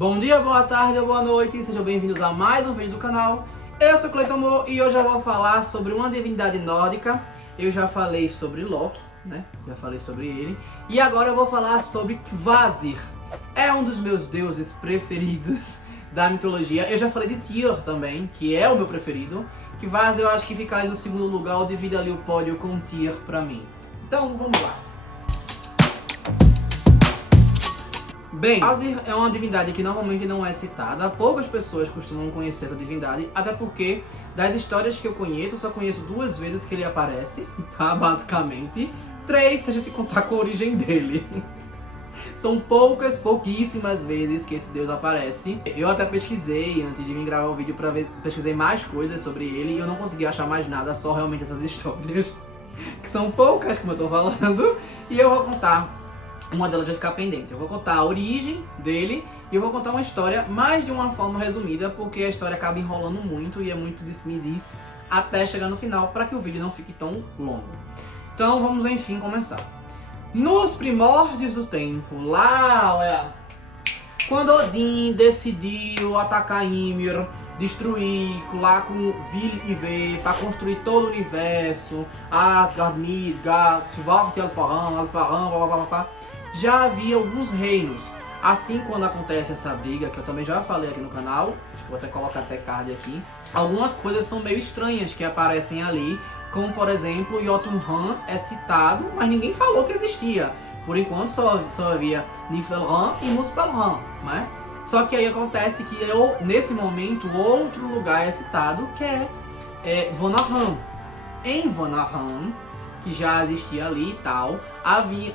Bom dia, boa tarde ou boa noite, sejam bem-vindos a mais um vídeo do canal. Eu sou Cleiton Mo e hoje eu vou falar sobre uma divindade nórdica. Eu já falei sobre Loki, né? Já falei sobre ele. E agora eu vou falar sobre Kvasir. É um dos meus deuses preferidos da mitologia. Eu já falei de Tyr também, que é o meu preferido. Kvasir eu acho que fica ali no segundo lugar, ou divide ali o pódio com Tyr pra mim. Então vamos lá. Bem, Kvasir é uma divindade que normalmente não é citada. Poucas pessoas costumam conhecer essa divindade, até porque das histórias que eu conheço, eu só conheço 2 vezes que ele aparece, tá? Basicamente. 3 se a gente contar com a origem dele. São pouquíssimas vezes que esse deus aparece. Eu até pesquisei antes de vir gravar o vídeo pra ver, pesquisei mais coisas sobre ele e eu não consegui achar mais nada, só realmente essas histórias, que são poucas, como eu tô falando, e eu vou contar. Uma delas vai ficar pendente. Eu vou contar a origem dele e eu vou contar uma história, mas de uma forma resumida, porque a história acaba enrolando muito e é muito disse-me-disse até chegar no final, para que o vídeo não fique tão longo. Então vamos enfim começar. Nos primórdios do tempo, lá, olha, quando Odin decidiu atacar Ymir, destruir lá com Vil e Ve, para construir todo o universo, Asgard, Midgard, Svart e Alfaran, blá blá blá, já havia alguns reinos. Assim, quando acontece essa briga, que eu também já falei aqui no canal, vou até colocar até card aqui, algumas coisas são meio estranhas que aparecem ali, como por exemplo, Jotunheim é citado, mas ninguém falou que existia. Por enquanto só havia Niflheim e Muspelheim, né? Só que aí acontece que nesse momento outro lugar é citado, que é Vanaheim. Em Vanaheim, que já existia ali e tal,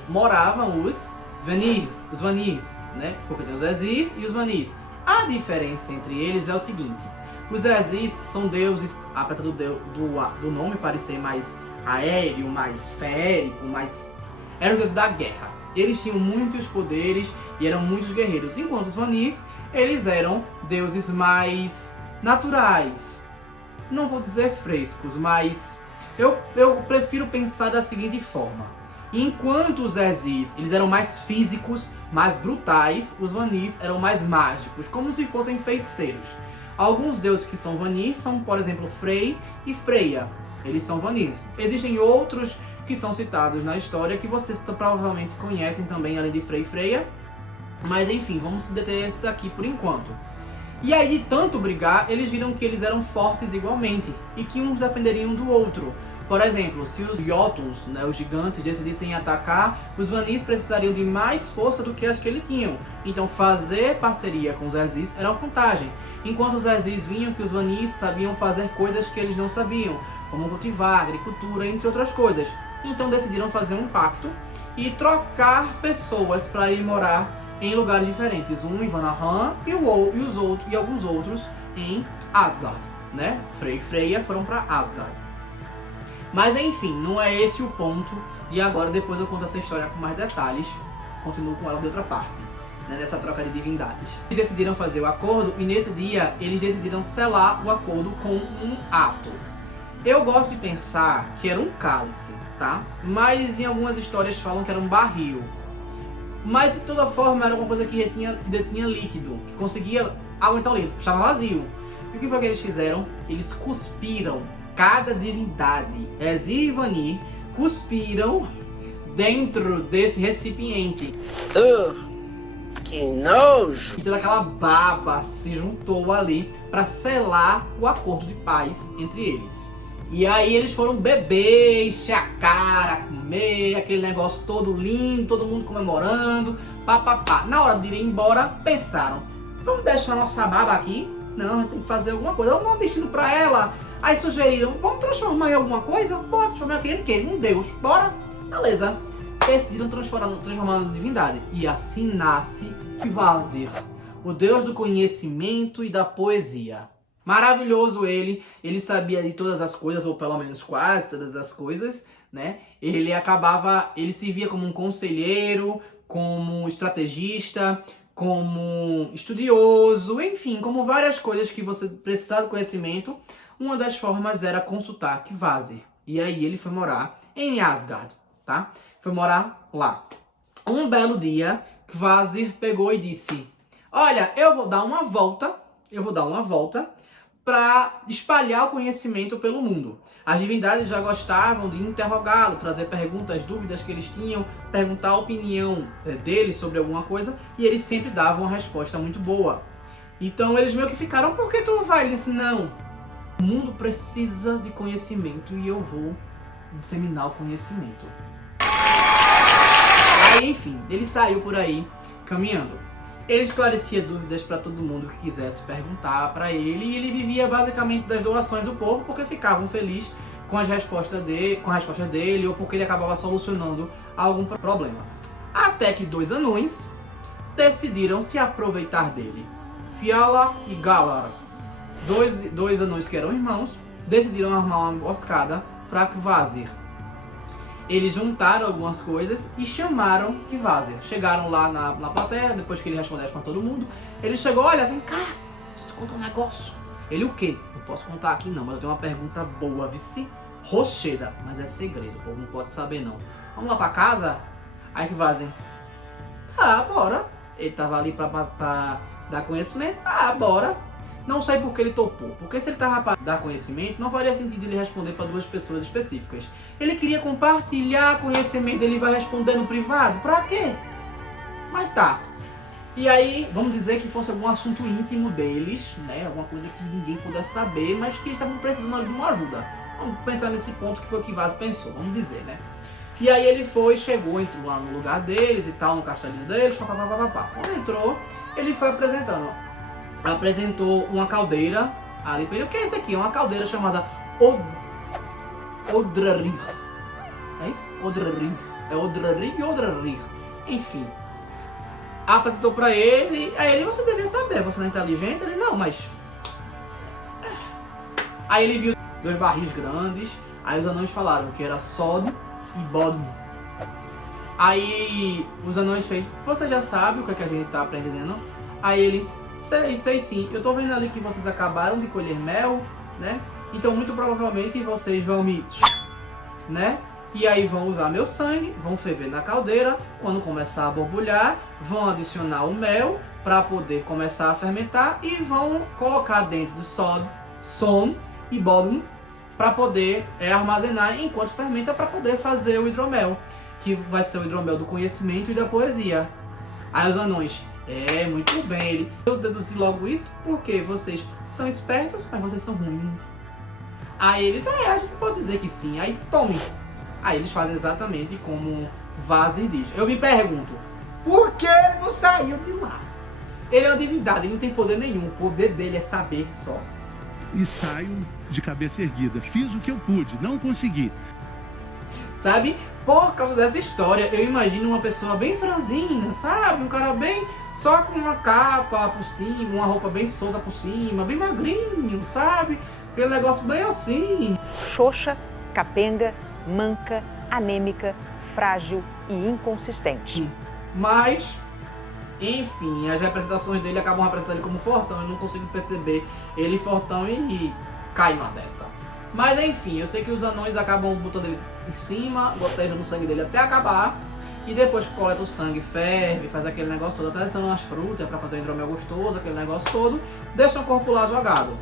moravam os Vanir, né? Porque tem os Aziz e os Vanir. A diferença entre eles é o seguinte: os Aziz são deuses, apesar do nome parecer mais aéreo, mais férico, eram os deuses da guerra. Eles tinham muitos poderes e eram muitos guerreiros, enquanto os Vanir, eles eram deuses mais naturais. Não vou dizer frescos, mas eu prefiro pensar da seguinte forma: enquanto os Aziz, eles eram mais físicos, mais brutais, os Vanir eram mais mágicos, como se fossem feiticeiros. Alguns deuses que são Vanir são, por exemplo, Frey e Freya. Eles são Vanir. Existem outros que são citados na história que vocês provavelmente conhecem também, além de Frey e Freya. Mas enfim, vamos se deter esses aqui por enquanto. E aí, de tanto brigar, eles viram que eles eram fortes igualmente e que uns dependeriam do outro. Por exemplo, se os Jotuns, né, os gigantes, decidissem atacar, os Vanir precisariam de mais força do que as que eles tinham. Então fazer parceria com os Aziz era uma vantagem. Enquanto os Aziz vinham que os Vanir sabiam fazer coisas que eles não sabiam, como cultivar, agricultura, entre outras coisas. Então decidiram fazer um pacto e trocar pessoas para ir morar em lugares diferentes. Um em Vanaheim e alguns outros em Asgard, né? Frey e Freya foram para Asgard. Mas enfim, não é esse o ponto. E agora depois eu conto essa história com mais detalhes. Continuo com ela de outra parte, né? Nessa troca de divindades. Eles decidiram fazer o acordo e nesse dia eles decidiram selar o acordo com um ato. Eu gosto de pensar que era um cálice, tá? Mas em algumas histórias falam que era um barril. Mas de toda forma era uma coisa que detinha líquido, que conseguia aguentar o líquido, estava vazio. E o que foi que eles fizeram? Eles cuspiram. Cada divindade, Aziz e Vanir, cuspiram dentro desse recipiente. Que nojo! E toda aquela baba se juntou ali para selar o acordo de paz entre eles. E aí eles foram beber, encher a cara, comer, aquele negócio todo lindo, todo mundo comemorando, papapá. Na hora de ir embora, pensaram: vamos deixar nossa baba aqui? Não, a gente tem que fazer alguma coisa, vamos dar um destino pra ela. Aí sugeriram: vamos transformar em alguma coisa? Bora transformar aqui em quê? Um deus, bora? Beleza. Decidiram transformar na divindade. E assim nasce Kvasir, o deus do conhecimento e da poesia. Maravilhoso ele sabia de todas as coisas, ou pelo menos quase todas as coisas, né? Ele se via como um conselheiro, como estrategista, como estudioso, enfim, como várias coisas que você precisava de conhecimento. Uma das formas era consultar Kvasir. E aí ele foi morar em Asgard, tá? Foi morar lá. Um belo dia, Kvasir pegou e disse: olha, eu vou dar uma volta para espalhar o conhecimento pelo mundo. As divindades já gostavam de interrogá-lo, trazer perguntas, dúvidas que eles tinham, perguntar a opinião dele sobre alguma coisa, e ele sempre dava uma resposta muito boa. Então eles meio que ficaram, por que tu não vai? Ele disse, não, o mundo precisa de conhecimento e eu vou disseminar o conhecimento. Aí, enfim, ele saiu por aí caminhando. Ele esclarecia dúvidas para todo mundo que quisesse perguntar para ele, e ele vivia basicamente das doações do povo, porque ficavam felizes com as respostas dele, ou porque ele acabava solucionando algum problema. Até que 2 anões decidiram se aproveitar dele. Fiala e Galar, dois anões que eram irmãos, decidiram armar uma emboscada para Kvasir. Eles juntaram algumas coisas e chamaram Kvasir. Chegaram lá na plateia, depois que ele respondeu para todo mundo. Ele chegou, olha, vem cá, deixa eu te contar um negócio. Ele o quê? Não posso contar aqui não, mas eu tenho uma pergunta boa, vice rocheda. Mas é segredo, o povo não pode saber não. Vamos lá pra casa? Aí Kvasir, bora. Ele tava ali pra dar conhecimento, bora. Não sei por que ele topou, porque se ele tava para dar conhecimento, não faria sentido ele responder para 2 pessoas específicas. Ele queria compartilhar conhecimento, ele vai responder no privado? Pra quê? Mas tá. E aí, vamos dizer que fosse algum assunto íntimo deles, né? Alguma coisa que ninguém pudesse saber, mas que eles estavam precisando de uma ajuda. Vamos pensar nesse ponto que foi o que Kvasir pensou, vamos dizer, né? E aí ele chegou, entrou lá no lugar deles e tal, no castelinho deles, papapá. Quando entrou, ele foi apresentou uma caldeira ali pra ele. O que é isso aqui? É uma caldeira chamada Odrarig. É isso? Odrarig. É Odrarig ou Odrarig? Enfim. Apresentou pra ele. Aí ele, você devia saber, você não é inteligente? Ele, não, mas... Aí ele viu 2 barris grandes. Aí os anões falaram que era Sod e Bodm. Aí os anões fez, você já sabe o que a gente tá aprendendo? Aí ele... Sei sim. Eu tô vendo ali que vocês acabaram de colher mel, né? Então muito provavelmente vocês vão me... né? E aí vão usar meu sangue, vão ferver na caldeira. Quando começar a borbulhar, vão adicionar o mel para poder começar a fermentar. E vão colocar dentro de Son e Bodum para poder armazenar enquanto fermenta, para poder fazer o hidromel. Que vai ser o hidromel do conhecimento e da poesia. Aí os anões... muito bem. Eu deduzi logo isso porque vocês são espertos, mas vocês são ruins. Aí eles, a gente pode dizer que sim. Aí tome. Aí eles fazem exatamente como Kvasir diz. Eu me pergunto, por que ele não saiu de lá? Ele é uma divindade, ele não tem poder nenhum. O poder dele é saber só. E saio de cabeça erguida. Fiz o que eu pude, não consegui. Sabe? Por causa dessa história, eu imagino uma pessoa bem franzina, sabe? Um cara bem... só com uma capa por cima, uma roupa bem solta por cima, bem magrinho, sabe? Aquele negócio bem assim. Xoxa, capenga, manca, anêmica, frágil e inconsistente. Mas, enfim, as representações dele acabam representando ele como fortão. Eu não consigo perceber ele fortão e cai numa dessa. Mas enfim, eu sei que os anões acabam botando ele em cima, botando o sangue dele até acabar. E depois que coleta o sangue, ferve, faz aquele negócio todo, até adicionando umas frutas para fazer o hidromel gostoso, aquele negócio todo, deixa o corpo lá jogado.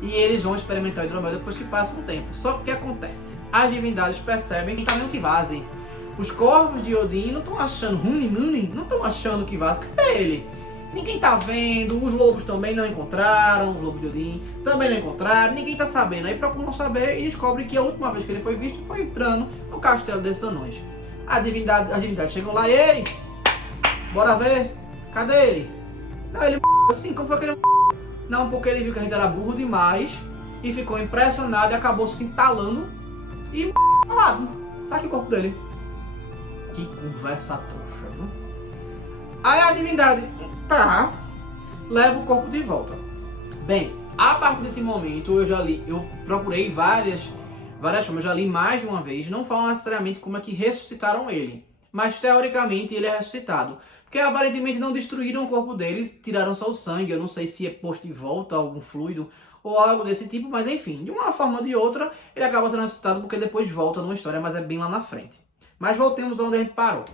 E eles vão experimentar o hidromel depois que passa um tempo. Só que o que acontece? As divindades percebem que também que Kvasir. Os corvos de Odin não estão achando não estão achando que Kvasir. Cadê ele? Ninguém tá vendo, os lobos também não encontraram, os lobos de Odin também não encontraram, ninguém tá sabendo. Aí procuram saber e descobrem que a última vez que ele foi visto foi entrando no castelo desses anões. As divindades chegam lá, ei, bora ver, cadê ele? Não, ele assim, como foi que ele Não, porque ele viu que a gente era burro demais e ficou impressionado e acabou se entalando e falado. Tá aqui o corpo dele. Que conversa trouxa, viu? Aí a divindade, tá, leva o corpo de volta. Bem, a partir desse momento eu procurei várias formas, eu já li mais de uma vez, não falam necessariamente como é que ressuscitaram ele, mas teoricamente ele é ressuscitado. Porque aparentemente não destruíram o corpo deles, tiraram só o sangue, eu não sei se é posto de volta algum fluido ou algo desse tipo, mas enfim, de uma forma ou de outra, ele acaba sendo ressuscitado porque depois volta numa história, mas é bem lá na frente. Mas voltemos onde a gente parou.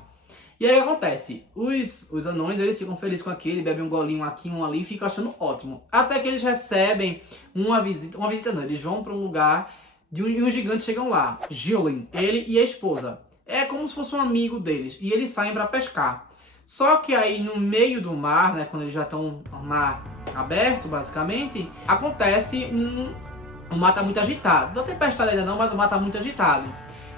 E aí acontece, os anões, eles ficam felizes com aquele, bebem um golinho aqui, um ali, e ficam achando ótimo. Até que eles recebem uma visita não, eles vão para um lugar e uns gigantes chegam lá, Gillen, ele e a esposa. É como se fosse um amigo deles, e eles saem para pescar. Só que aí no meio do mar, né, quando eles já estão no mar aberto, basicamente, acontece o mar tá muito agitado. Não tem tempestade ainda não, mas o mar tá muito agitado.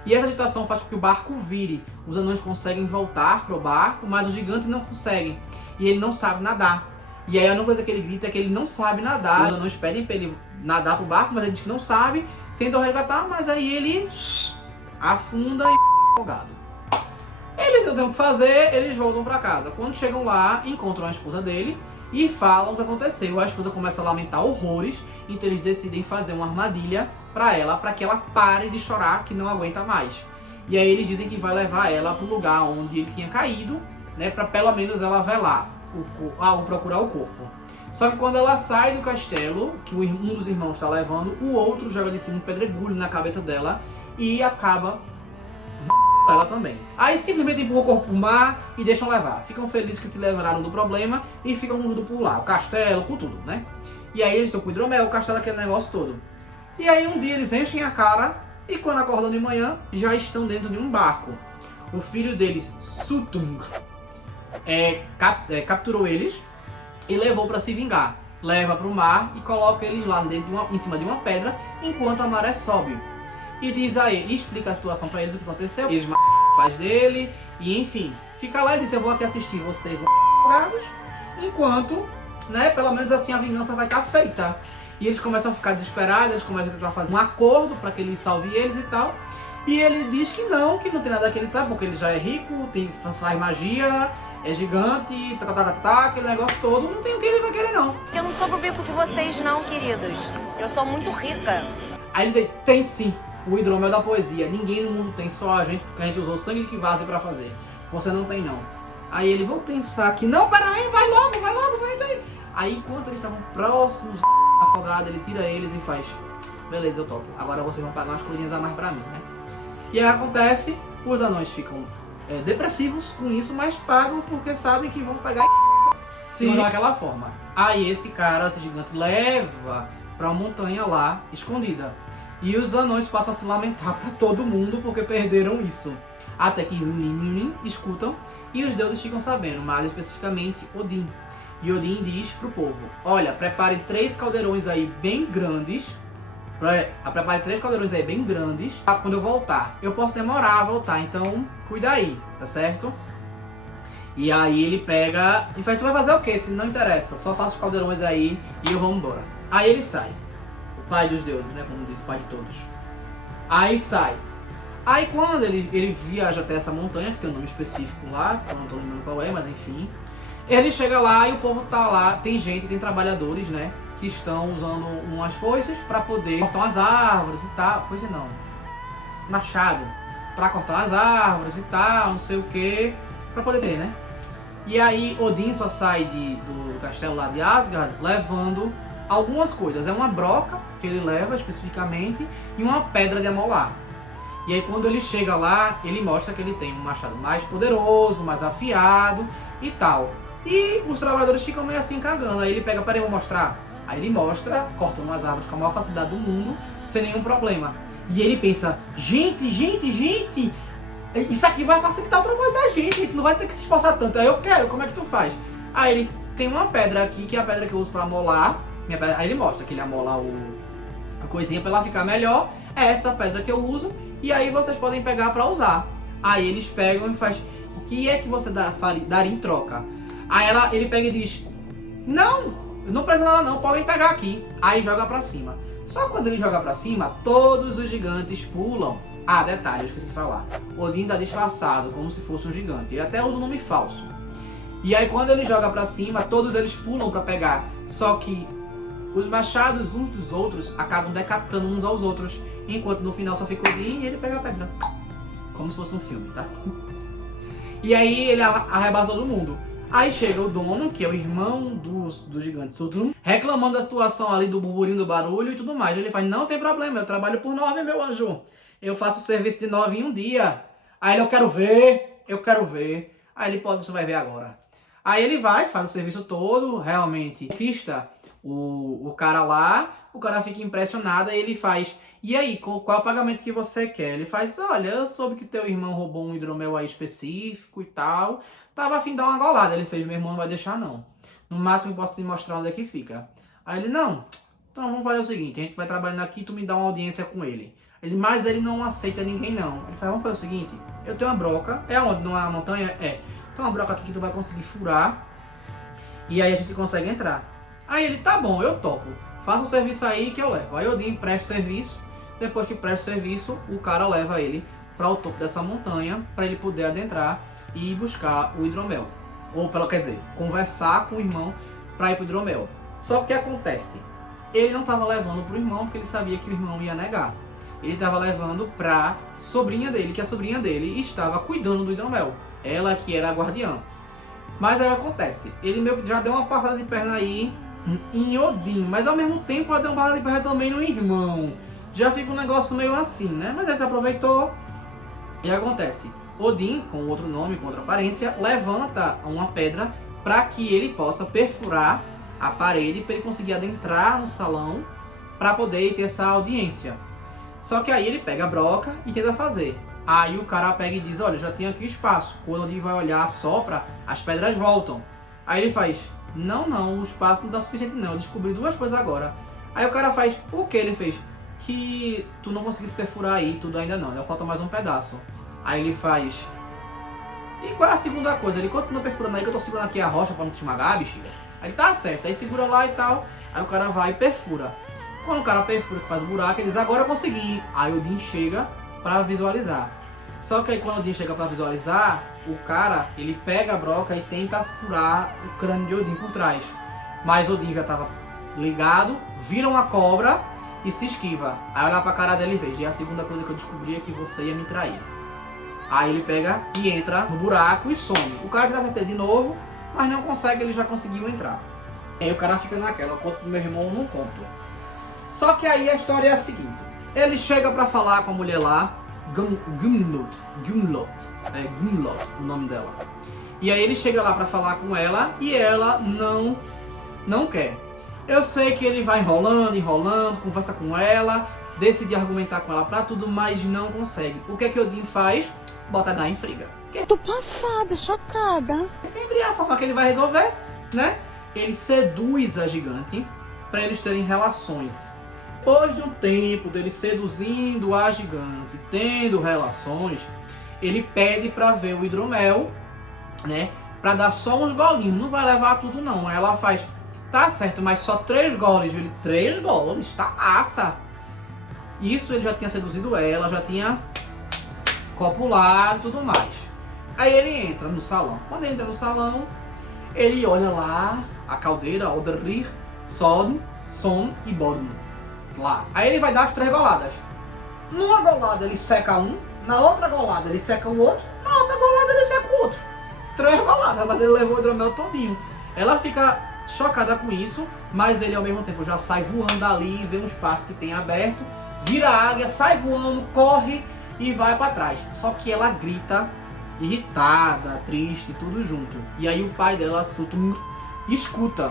E essa agitação faz com que o barco vire. Os anões conseguem voltar pro barco, mas o gigante não consegue. E ele não sabe nadar. E aí a única coisa que ele grita é que ele não sabe nadar. Os anões pedem pra ele nadar pro barco, mas ele diz que não sabe. Tentam resgatar, mas aí ele afunda e afogado. Eles não têm o que fazer, eles voltam pra casa. Quando chegam lá, encontram a esposa dele e falam o que aconteceu. A esposa começa a lamentar horrores, então eles decidem fazer uma armadilha para que ela pare de chorar, que não aguenta mais. E aí eles dizem que vai levar ela pro lugar onde ele tinha caído, né, para pelo menos ela velar ou procurar o corpo. Só que quando ela sai do castelo, que um dos irmãos está levando, o outro joga de cima um pedregulho na cabeça dela e acaba ela também. Aí simplesmente empurram o corpo pro mar e deixam levar. Ficam felizes que se livraram do problema e ficam com tudo por lá, o castelo, com tudo, né? E aí eles estão com o hidromel, o castelo, aquele negócio todo. E aí um dia eles enchem a cara e quando acordam de manhã, já estão dentro de um barco. O filho deles, Sutung, capturou eles e levou para se vingar. Leva para o mar e coloca eles lá dentro em cima de uma pedra enquanto a maré sobe. E diz a ele, explica a situação para eles, o que aconteceu. Eles matam os pais dele e enfim. Fica lá e diz, eu vou aqui assistir vocês jogados, enquanto, né, pelo menos assim a vingança vai estar feita. E eles começam a ficar desesperados, eles começam a tentar fazer um acordo para que ele salve eles e tal. E ele diz que não tem nada que ele sabe, porque ele já é rico, faz magia, é gigante, aquele negócio todo, não tem o que ele vai querer não. Eu não sou pro bico de vocês não, queridos. Eu sou muito rica. Aí ele diz, tem sim, o hidromel da poesia, ninguém no mundo tem, só a gente, porque a gente usou sangue que vaza pra fazer. Você não tem não. Aí ele, vou pensar que, não, peraí, vai logo, vai daí. Aí enquanto eles estavam próximos, afogado, ele tira eles e faz, beleza, eu topo. Agora vocês vão pagar umas coisinhas a mais pra mim, né? E aí acontece, os anões ficam depressivos com isso, mas pagam porque sabem que vão pegar se daquela forma. Aí esse cara, esse gigante, leva pra uma montanha lá, escondida. E os anões passam a se lamentar pra todo mundo porque perderam isso. Até que Yunin escutam e os deuses ficam sabendo, mais especificamente Odin. E Odin diz pro povo, olha, prepare 3 caldeirões aí bem grandes. Prepare 3 caldeirões aí bem grandes pra quando eu voltar. Eu posso demorar a voltar, então cuida aí, tá certo? E aí ele pega e faz, tu vai fazer o que? Se não interessa, só faça os caldeirões aí e eu vou embora. Aí ele sai. O pai dos deuses, né, como diz, o pai de todos. Aí sai. Aí quando ele viaja até essa montanha, que tem um nome específico lá, eu não tô lembrando qual é, mas enfim. Ele chega lá e o povo tá lá, tem trabalhadores, né, que estão usando umas foices pra poder cortar umas árvores e tal. Foice não, machado, pra cortar umas árvores e tal, não sei o que, pra poder ter, né. E aí Odin só sai do castelo lá de Asgard levando algumas coisas. É uma broca que ele leva especificamente e uma pedra de amolar. E aí quando ele chega lá, ele mostra que ele tem um machado mais poderoso, mais afiado e tal. E os trabalhadores ficam meio assim cagando. Aí ele pega, peraí, eu vou mostrar. Aí ele mostra, cortando as árvores com a maior facilidade do mundo, sem nenhum problema. E ele pensa, gente, isso aqui vai facilitar o trabalho da gente, a gente não vai ter que se esforçar tanto. Aí eu quero, como é que tu faz? Aí ele tem uma pedra aqui, que é a pedra que eu uso pra amolar. Aí ele mostra que ele amola a coisinha pra ela ficar melhor. É essa pedra que eu uso. E aí vocês podem pegar pra usar. Aí eles pegam e faz, o que é que você daria em troca? Aí ele pega e diz, não precisa nada não, podem pegar aqui. Aí joga pra cima. Só quando ele joga pra cima, todos os gigantes pulam. Ah, detalhe, eu esqueci de falar. Odin tá disfarçado, como se fosse um gigante. Ele até usa um nome falso. E aí quando ele joga pra cima, todos eles pulam pra pegar. Só que os machados uns dos outros acabam decapitando uns aos outros. Enquanto no final só fica Odin e ele pega a pedra. Como se fosse um filme, tá? E aí ele arrebata todo mundo. Aí chega o dono, que é o irmão do gigante Sutrum, reclamando da situação ali, do burburinho, do barulho e tudo mais. Ele fala, não tem problema, eu trabalho por 9, meu anjo. Eu faço o serviço de 9 em um dia. Aí ele, eu quero ver. Aí ele pode, você vai ver agora. Aí ele vai, faz o serviço todo, realmente conquista o cara lá, o cara fica impressionado e ele faz, e aí, qual é o pagamento que você quer? Ele faz, olha, eu soube que teu irmão roubou um hidromel aí específico e tal, tava a fim de dar uma golada. Ele fez, meu irmão não vai deixar não, no máximo eu posso te mostrar onde é que fica. Aí ele, não, então vamos fazer o seguinte, a gente vai trabalhando aqui, tu me dá uma audiência com ele. Ele, mas ele não aceita ninguém não. Ele faz, vamos fazer o seguinte, eu tenho uma broca, é onde? Numa montanha? É. Tem uma broca aqui que tu vai conseguir furar, e aí a gente consegue entrar. Aí ele, tá bom, eu topo, faça o serviço aí que eu levo. Aí Odin presta o serviço, depois que presta o serviço, o cara leva ele para o topo dessa montanha, para ele poder adentrar e buscar o hidromel. Ou, quer dizer, conversar com o irmão para ir pro hidromel. Só que o que acontece? Ele não estava levando pro irmão, porque ele sabia que o irmão ia negar. Ele estava levando pra sobrinha dele, que a sobrinha dele estava cuidando do hidromel. Ela que era a guardiã. Mas aí acontece, ele meio que já deu uma passada de perna aí em Odin, mas ao mesmo tempo ela deu uma passada de perna também no irmão. Já fica um negócio meio assim, né? Mas ele se aproveitou e acontece. Odin, com outro nome, com outra aparência, levanta uma pedra para que ele possa perfurar a parede para ele conseguir adentrar no salão para poder ter essa audiência. Só que aí ele pega a broca e tenta fazer. Aí o cara pega e diz, olha, já tem aqui espaço. Quando ele vai olhar, assopra, as pedras voltam. Aí ele faz, não, o espaço não dá suficiente não, eu descobri duas coisas agora. Aí o cara faz, o que ele fez? Que tu não conseguisse perfurar aí, tudo ainda não, ainda falta mais um pedaço. Aí ele faz, e qual é a segunda coisa? Ele continua perfurando aí que eu tô segurando aqui a rocha pra não te esmagar, bexiga. Aí ele tá certo, aí segura lá e tal, aí o cara vai e perfura. Quando o cara perfura, que faz o buraco, ele diz, agora eu consegui. Aí o Odin chega para visualizar. Só que aí quando o Odin chega para visualizar, o cara, ele pega a broca e tenta furar o crânio de Odin por trás. Mas Odin já estava ligado, vira uma cobra e se esquiva. Aí olha pra cara dele e veja, e a segunda coisa que eu descobri é que você ia me trair. Aí ele pega e entra no buraco e some. O cara tenta acertar de novo, mas não consegue, ele já conseguiu entrar. Aí o cara fica naquela, eu conto pro meu irmão, não conto. Só que aí a história é a seguinte, ele chega pra falar com a mulher lá, Gumlot, o nome dela. E aí ele chega lá pra falar com ela e ela não quer. Eu sei que ele vai enrolando, conversa com ela, decide argumentar com ela pra tudo, mas não consegue. O que é que Odin faz? Bota H em friga. Tô passada, chocada. Sempre é a forma que ele vai resolver, né? Ele seduz a gigante pra eles terem relações. Depois de um tempo dele seduzindo a gigante, tendo relações, ele pede pra ver o hidromel, né? Pra dar só uns golinhos, não vai levar tudo não. Aí ela faz, tá certo, mas só 3 goles. Ele, 3 goles, tá assa. Isso ele já tinha seduzido ela, já tinha copulado e tudo mais. Aí ele entra no salão. Quando ele entra no salão, ele olha lá a caldeira, Oderrir, Son e Bodm. Lá. Aí ele vai dar as 3 goladas. Numa golada ele seca um, na outra golada ele seca o outro, na outra golada ele seca o outro. 3 goladas, mas ele levou o hidromel todinho. Ela fica chocada com isso, mas ele ao mesmo tempo já sai voando dali, vê um espaço que tem aberto, vira a águia, sai voando, corre e vai pra trás. Só que ela grita, irritada, triste, tudo junto. E aí o pai dela, Sutum, escuta.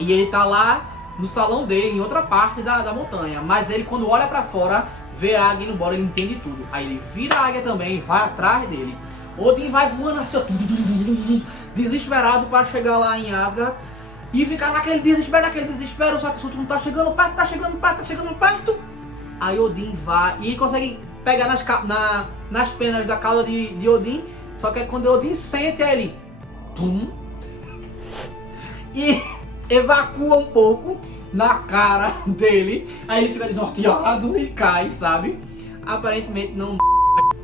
E ele tá lá no salão dele, em outra parte da montanha. Mas ele, quando olha pra fora, vê a águia indo embora, ele entende tudo. Aí ele vira a águia também, vai atrás dele. Odin vai voando assim, ó, desesperado para chegar lá em Asgard. E ficar naquele desespero, só que o Surtur tá chegando perto. Aí Odin vai e consegue pegar nas penas da cauda de Odin. Só que quando Odin sente, aí ele pum, e evacua um pouco na cara dele. Aí ele fica desnorteado e cai, sabe? Aparentemente não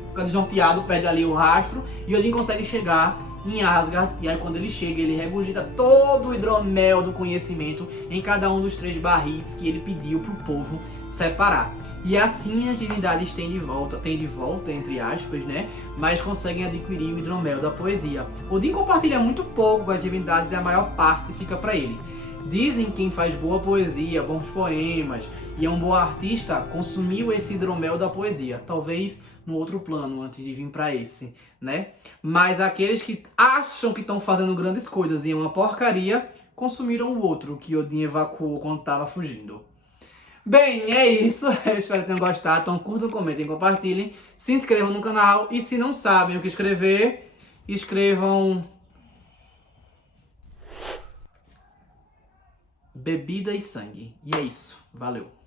fica desnorteado, perde ali o rastro. E Odin consegue chegar em Asgard. E aí quando ele chega, ele regurgita todo o hidromel do conhecimento em cada um dos 3 barris que ele pediu pro povo separar. E assim as divindades têm de volta entre aspas, né? Mas conseguem adquirir o hidromel da poesia. Odin compartilha muito pouco com as divindades e a maior parte fica para ele. Dizem que quem faz boa poesia, bons poemas e é um bom artista, consumiu esse hidromel da poesia. Talvez no outro plano antes de vir pra esse, né? Mas aqueles que acham que estão fazendo grandes coisas e é uma porcaria, consumiram o outro que Odin evacuou quando tava fugindo. Bem, é isso. Eu espero que tenham gostado. Então curtam, comentem, compartilhem. Se inscrevam no canal. E se não sabem o que escrever, escrevam bebida e sangue. E é isso. Valeu.